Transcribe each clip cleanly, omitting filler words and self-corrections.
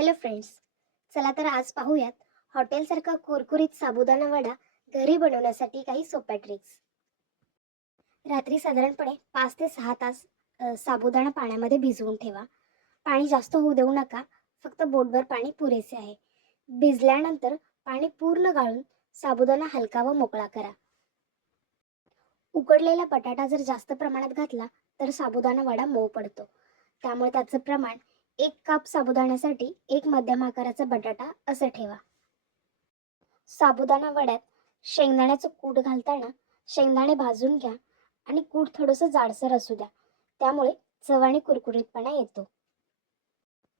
Hello friends, चला तर आज पाहूयात हॉटेलसारखा कुरकुरीत साबुदाणा वडा घरी बनवण्यासाठी काही सोप्या ट्रिक्स. रात्री साधारणपणे 5 ते 6 तास साबुदाणा पाण्यामध्ये भिजवून ठेवा. पाणी जास्त होऊ देऊ नका, फक्त बोटभर पाणी पुरेसे आहे. भिजल्यानंतर पाणी पूर्ण गाळून साबुदाणा हलका व मोकळा करा. उकडलेला बटाटा जर जास्त प्रमाणात घातला तर साबुदाणा वडा मऊ पडतो. त्यामुळे त्याचं प्रमाण 1 कप साबुदाण्यासाठी 1 मध्यम आकाराचा बटाटा असं ठेवा. साबुदाणा वड्यात शेंगदाण्याचं कूट घालताना शेंगदाणे भाजून घ्या आणि कूट थोडंसं जाडसर असू द्या. त्यामुळे चव आणि कुरकुरीतपणा येतो.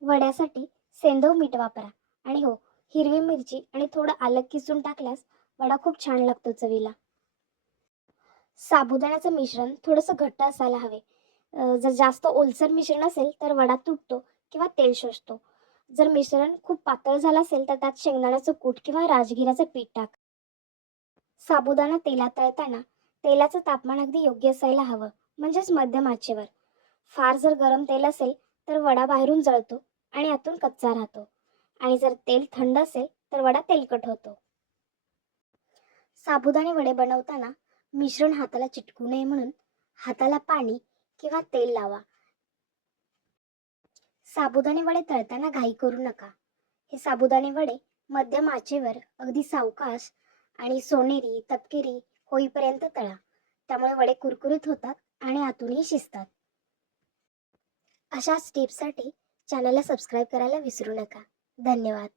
वड्यासाठी सेंधव मीठ वापरा आणि हो, हिरवी मिरची आणि थोडं आलं किसून टाकल्यास वडा खूप छान लागतो चवीला. साबुदाण्याचं मिश्रण थोडंसं घट्ट असायला हवे. जर जास्त ओलसर मिश्रण असेल तर वडा तुटतो किंवा तेल शोषतो. जर मिश्रण खूप पातळ झालं असेल तर त्यात शेंगदाण्याचं कूट किंवा राजगिराचं पीठ टाक. साबुदाणा तेलात तळताना तेलाचं तापमान अगदी योग्य असायला हवं, म्हणजेच मध्यम आचेवर. फार जर गरम तेल असेल तर वडा बाहेरून जळतो आणि आतून कच्चा राहतो, आणि जर तेल थंड असेल तर वडा तेलकट होतो. साबुदाणे वडे बनवताना मिश्रण हाताला चिटकू नये म्हणून हाताला पाणी किंवा तेल लावा. साबुदाणे वडे तळताना घाई करू नका. हे साबुदाणे वडे मध्यम आचेवर अगदी सावकाश आणि सोनेरी तपकिरी होईपर्यंत तळा. त्यामुळे वडे कुरकुरीत होतात आणि आतूनही शिजतात. अशाच टिप्ससाठी चॅनलला सबस्क्राईब करायला विसरू नका. धन्यवाद.